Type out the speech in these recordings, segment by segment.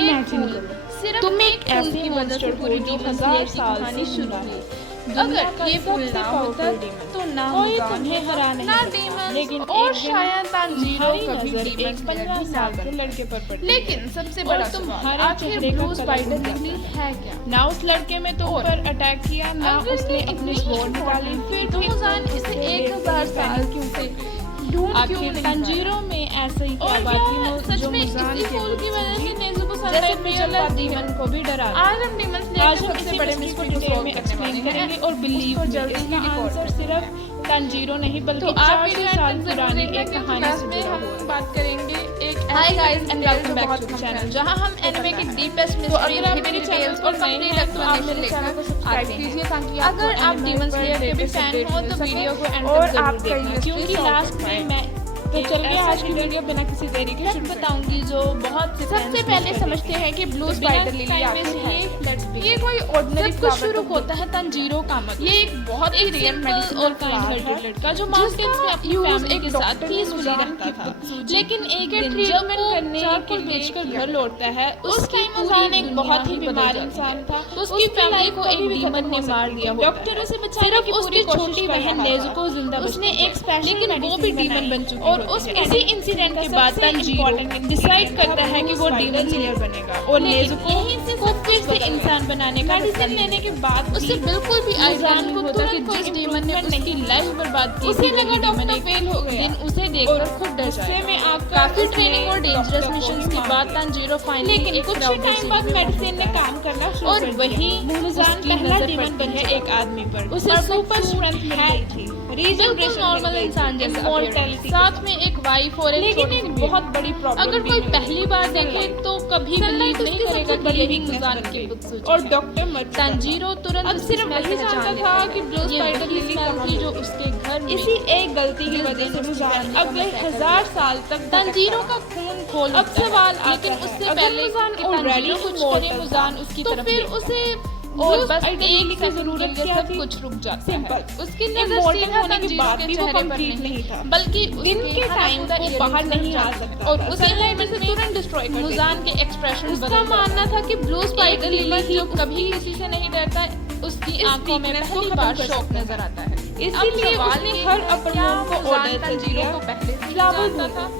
Imagine करो, सिर्फ तुम एक ऐसे की वजह से मॉन्स्टर पूरी हो जो डीमन 1000 की साल कहानी से शुरू जिंदा हुई। है। अगर ये पुल ना होता तो ना कोई मुगान तुम्हें होता, हरा नहीं ना सकता, डीमंस लेकिन और एक दिन शायद तांजीरो तुम्हारी कभी नजर डीमन एक स्लेयर 15 भी ना साल के बने। लड़के पर पड़ती है लेकिन सबसे और बड़ा सवाल, तुम्हारे आखिर चेहरे का ब्लू कलर स्पाइडर बदल लिली जाता है क्या? ना उस लड़के में तुम और पर अटैक किया, ना अगर उसने ये अपनी इतनी स्वॉर्ड निकाली, इम्पोर्टेंट फिर तो भी मुजान तुम इसे उसे 1000 साल क्यों क्यों से ढूंढ क्यों आखिर नहीं तंजीरों में ऐसा ही और क्या क्या बात है, थी सच जो में मुजान इसी के फूल की वजह से नेज़ुको जैसे सनलाइट में पिछले लगती है। डीमन को भी डरा आज हम डीमन स्लेयर आज के हम सबसे इसी बड़े मिस्ट्री मिस्ट्री को को डिटेल सॉल्व में करने एक्सप्लेन वाले करेंगे हैं और बिलीव उसको मी, जल्दी इसका ही रिकॉर्ड आंसर करते सिर्फ हैं। तंजीरो नहीं तो बल्कि आप 400 साल पुरानी एक कहानी क्लास से में जुड़ा हम हुआ है। बात करेंगे एक हाय ऐसी गाइस एंड वेलकम जो बैक बहुत टू कम चैनल, है, जहां हम एनिमे की डीपेस्ट तो अगर आप मिस्ट्री, मेरे चैनल डिटेल्स पर और नए कंप्लीट हैं तो आप एक्सप्लेनेशन मेरे चैनल को लेकर सब्सक्राइब आते कीजिए हैं। ताकि अगर आपको आप एनिमे डीमन पर स्लेयर के भी लेटेस्ट फैन अपडेट हो मिल तो सके वीडियो को एंड और तक जरूर आप कई देखना, mystery क्योंकि solve लास्ट कर में पाएं। मैं तो चलिए आज की वीडियो बिना किसी देरी के शुरू बताऊंगी जो बहुत सबसे पहले समझते हैं कि ब्लू स्पाइडर लिली आखिर है। ये कोई ऑर्डिनरी सब कुछ फ्लावर शुरू तो होता है तंजीरो का मतलब। ये एक बहुत ही रेयर मेडिसिन और काइंड हार्टेड लड़का जो माउंटेन्स में अपनी फैमिली के साथ पीसफुली रहता था, लेकिन एक दिन जब वो चारकोल बेचकर घर लौटता है उस टाइम मुजान एक बहुत ही बीमार इंसान था। उसकी फैमिली को एक डीमन ने मार दिया। डॉक्टर उसे बचाने की उसकी छोटी बहन नेज़ुको जिंदा उसने एक स्पेशल लेकिन वो भी डीमन बन चुकी और उस इसी इंसिडेंट के बाद तंजीरो डिसाइड करता है कि वो डीमन स्लेयर बनेगा और नेज़ुको को फिर से इंसान बनाने का मेडिसिन लेने के बाद उससे बिल्कुल भी आइडिया नहीं होता कि जिस डीमन ने उसकी लाइफ बर्बाद की उसे थी, लगा वही डॉक्टर डीमन एक फेल हो गया दिन उसे देखकर खुद डर गुस्से जाएगा। में आकर काफी उसने ट्रेनिंग और डेंजरस डॉक्टर को मिशंस ही के मार बाद दिया। तंजीरो फाइनली लेकिन एक कुछ ही क्राउडेड टाइम बाद सिटी में मेडिसिन ने पहुंचता है। काम करना शुरू और कर दिया। वही मुजान उसकी पहला नजर डीमन पड़ती बन है है एक आदमी पर। उसे सुपर स्ट्रेंथ मिल गई थी, रीजनरेशन नॉर्मल इंसान जैसा इमॉर्टैलिटी, साथ में एक वाइफ और एक लेकिन छोटी एक सी बहुत बेटी। बड़ी प्रॉब्लम अगर कोई पहली बार देखे तो कभी बिलीव नहीं करेगा कि यही मुजान की और डॉक्टर मर चुका था। तंजीरो तुरंत अब सिर्फ वही जानता था कि ब्लू स्पाइडर लिली कहाँ थी जो मिली। उसके घर में इसी एक गलती की वजह से मुजान अगले 1000 साल तक तंजीरों का खून खोल अब सवाल आता लेकिन है, उससे अगर पहले मुजान कि already तंजीरो कुछ immortal करे था, मुजान उसकी तो तरफ फिर देखे। उसे और ब्लू बस स्पाइडर एक लिली की सेकंड जरूरत के लिए क्या सब थी? कुछ रुक जाता सिंपल। है। उसकी नजर Immortal सीधा होने के तंजीरो बाद के भी वो चेहरे पर complete नहीं था, बल्कि दिन उसके के टाइम पूरा वो earrings बाहर नहीं आ जाता सकता और था। उसी Sunlight टाइम उसे तुरंत destroy कर देती मुजान थी। के एक्सप्रेशन उसका मानना था कि ब्लू स्पाइडर लिली जो कभी किसी से नहीं डरता उसकी इस आंखों में weakness को पहली खत्म बार कर शौक सकता नजर आता है। इसीलिए अब सवाल उसने ये हर है, अपन क्या को मुजान ऑर्डर तंजीरों दिया को पहले से ही फ्लावर जानता था?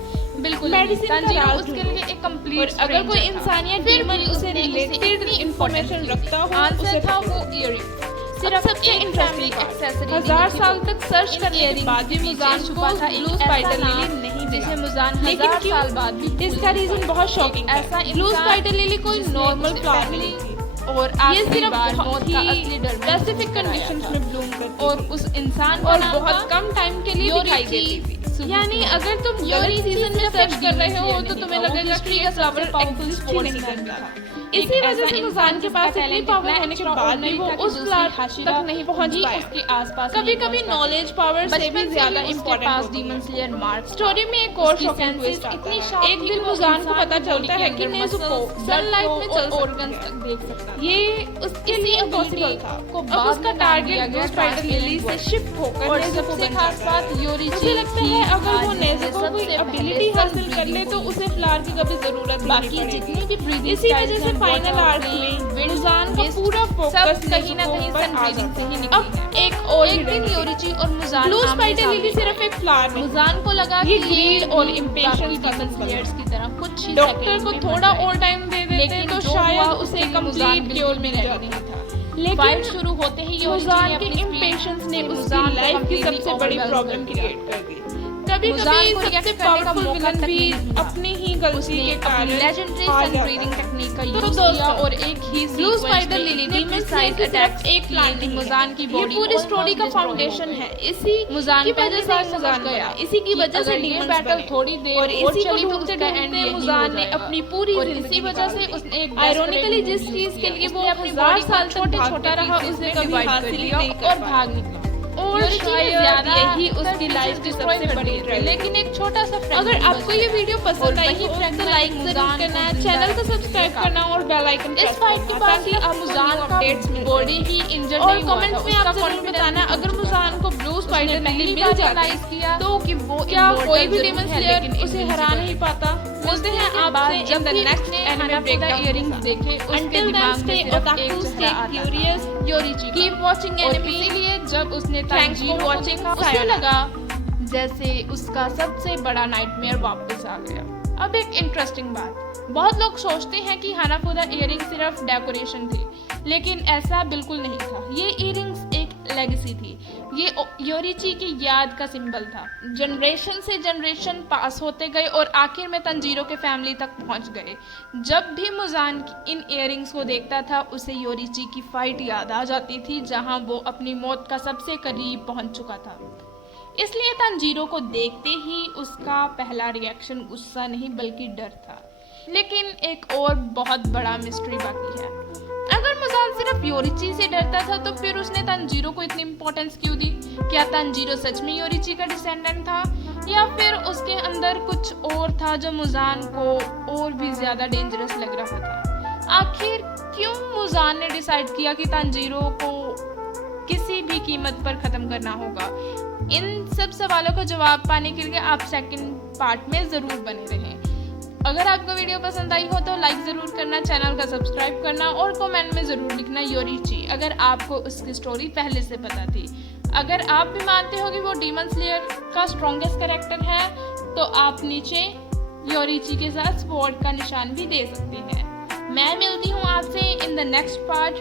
बिल्कुल मेडिसिन का तंजीरो राज उसके ढूंढो। लिए एक और कंप्लीट अगर कोई इंसान या डीमन उसे रिलेटेड इंफॉर्मेशन रखता हो आंसर उसे था पकड़ो। वो इयरिंग। सिर्फ सबसे इंटरेस्टिंग बात 1000 साल तक सर्च करने के बाद भी मुजान छुपा था ब्लू स्पाइडर लिली नहीं जिसे मिला। मुजान लेकिन 1000 क्यों? साल बाद भी इसका रीजन बहुत शॉकिंग है। ऐसा ब्लू इंसान स्पाइडर लिली कोई जिसने नॉर्मल उससे फ्लावर पहले नहीं थी, और ये आखिरी सिर्फ बार बहुत मौत का असली ही डर स्पेसिफिक महसूस कंडीशंस कराया में ब्लूम करती और थी उस इंसान और का नाम बहुत था कम टाइम के लिए दिखाई देती थी। यानी अगर तुम गलत सीजन में सर्च कर रहे हो तो तुम्हें लगेगा कि ये फ्लावर एग्जिस्ट ही नहीं करता था। इसी वजह से मुजान के पास इतनी पावर होने के बाद भी वो उस फ्लावर तक नहीं पहुंच पाया। उसके आसपास कभी-कभी नॉलेज पावर से भी ज्यादा इम्पोर्टेंट होती डीमन स्लेयर मार्क है। स्टोरी में एक और शॉकिंग ट्विस्ट आता है। एक दिन मुजान को पता चलता है कि नेज़ुको सनलाइट में चल ऑर्गन्स सकती तक है। देख सकता है। ये उसके लिए पॉसिबल था। अब उसका टारगेट ब्लू स्पाइडर लिली से शिफ्ट होकर और नेज़ुको सबसे बन खास जाता है। बात योरिची मुझे लगता है अगर वो नेज़ुको सबसे कोई पहले एबिलिटी हासिल कर ले तो उसे फ्लावर की कभी जरूरत ही बाकी नहीं जितनी पड़ेगी। भी breathing इसी styles वजह से हैं, फाइनल water आर्क play, में wind, मुजान का mist, पूरा फोकस सब कहीं ना कहीं सन ब्रीदिंग से ही निकली अब है। एक और एक दिन योरिची और मुजान ब्लू आमने स्पाइडर सामने लिली सिर्फ एक फ्लावर नहीं, मुजान को लगा ये कि greed और impatience बाकी का demon symbol है। slayers की तरह कुछ ही डॉक्टर seconds को में थोड़ा मर और जाएगा। टाइम दे देते लेकिन तो जो हुआ शायद उससे उसे मुजान कंप्लीट क्योर बिल्कुल मिल ready जाती नहीं था। लेकिन फाइट शुरू होते ही योरिची मुजान ने के अपनी इम्पेशंस ने speed से उसकी मुजान को लाइफ की completely सबसे बड़ी overwhelm प्रॉब्लम कर दिया। क्रिएट कर दी। कभी मुजान कभी को सबसे react करने का पावरफुल मौका विलन तक भी नहीं मिला। अपनी ही गलती उसने के अपनी कारण लेजेंडरी हार सन जाता ब्रीदिंग है। टेक्निक का तो यूज दोस्तों, किया और एक ही blue spider lily demon slayer की सिर्फ एक प्लान नहीं मुजान की है। ये बॉडी पूरी स्टोरी का फाउंडेशन है। इसी मुजान की पहले वजह बार से समझ मुजान गया बना। इसी की कि वजह से अगर ये डीमंस बैटल बने। थोड़ी देर और इसी को चली तो ढूंढते उसका एंड ढूंढते यही हो मुजान ने जाएगा। अपनी पूरी और जिंदगी इसी वजह से निकाल दी। उसने एक आयरोनिकली desperate जिस चीज के लिए वो उसने अपनी 1000 body को साल तक छोटे भागता छोटे रहा pieces उसे में कभी divide हासिल कर ही लिया नहीं और कर भाग पाया। निकला। और योरिची ने शायद ज्यादा यही उसकी pieces लाइफ की destroy सबसे कर बड़ी दिए थे। ट्रेजेडी। लेकिन एक छोटा सा fragment अगर बच आपको ये गया। वीडियो और पसंद आई वही हो तो fragment लाइक मुजान जरूर करना है, को चैनल को जिंदा सब्सक्राइब रखा। करना और बेल आइकन इस फाइट के बाद ताकि आपको मुजान न्यू का अपडेट्स मिल बॉडी सकें। ही इंजर्ड और नहीं हुआ था। कमेंट्स में उसका आप जरूर confidence बताना अगर मुजान को ब्लू स्पाइडर उसने लिली पहली मिल बार जाती realize किया तो कि वो क्या कोई कोई भी भी डीमन demon स्लेयर slayer उसे हरा invincible नहीं है। पाता। मिलते हैं आपसे जब भी नेक्स्ट एनिमे इयरिंग्स देखे उसके दिमाग में सिर्फ एक चेहरा आता था, योरीची। Keep watching anime. इसीलिए जब उसने तांजीरो को देखा उसे लगा जैसे उसका सबसे बड़ा नाइटमेयर वापस आ गया। अब एक इंटरेस्टिंग बात, बहुत लोग सोचते हैं कि हानाफुदा इयरिंग सिर्फ डेकोरेशन थी, लेकिन ऐसा बिल्कुल नहीं था। ये इयरिंग्स एक लेगेसी थी। ये योरीची की याद का सिंबल था। जनरेशन से जनरेशन पास होते गए और आखिर में तंजीरो के फैमिली तक पहुंच गए। जब भी मुजान इन इयरिंग्स को देखता था उसे योरीची की फाइट याद आ जाती थी, जहां वो अपनी मौत का सबसे करीब पहुंच चुका था। इसलिए तंजीरो को देखते ही उसका पहला रिएक्शन गुस्सा नहीं बल्कि डर था। लेकिन एक और बहुत बड़ा मिस्ट्री बाकी है। अगर मुजान सिर्फ योरीची से डरता था तो फिर उसने तंजीरो को इतनी इंपॉर्टेंस क्यों दी? क्या तंजीरो सच में योरीची का डिसेंडेंट था या फिर उसके अंदर कुछ और था जो मुजान को और भी ज्यादा डेंजरस लग रहा था? आखिर क्यों मुजान ने डिसाइड किया कि तंजीरो को किसी भी कीमत पर खत्म करना होगा? इन सब सवालों का जवाब पाने के लिए आप सेकंड पार्ट में जरूर बने रहें। अगर आपको वीडियो पसंद आई हो तो लाइक ज़रूर करना, चैनल का सब्सक्राइब करना और कमेंट में ज़रूर लिखना योरीची अगर आपको उसकी स्टोरी पहले से पता थी। अगर आप भी मानते हो कि वो डीमन स्लेयर का स्ट्रॉन्गेस्ट कैरेक्टर है तो आप नीचे योरीची के साथ स्वॉर्ड का निशान भी दे सकते हैं। मैं मिलती हूँ आपसे इन द नेक्स्ट पार्ट।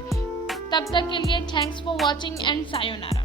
तब तक के लिए thanks for watching and sayonara.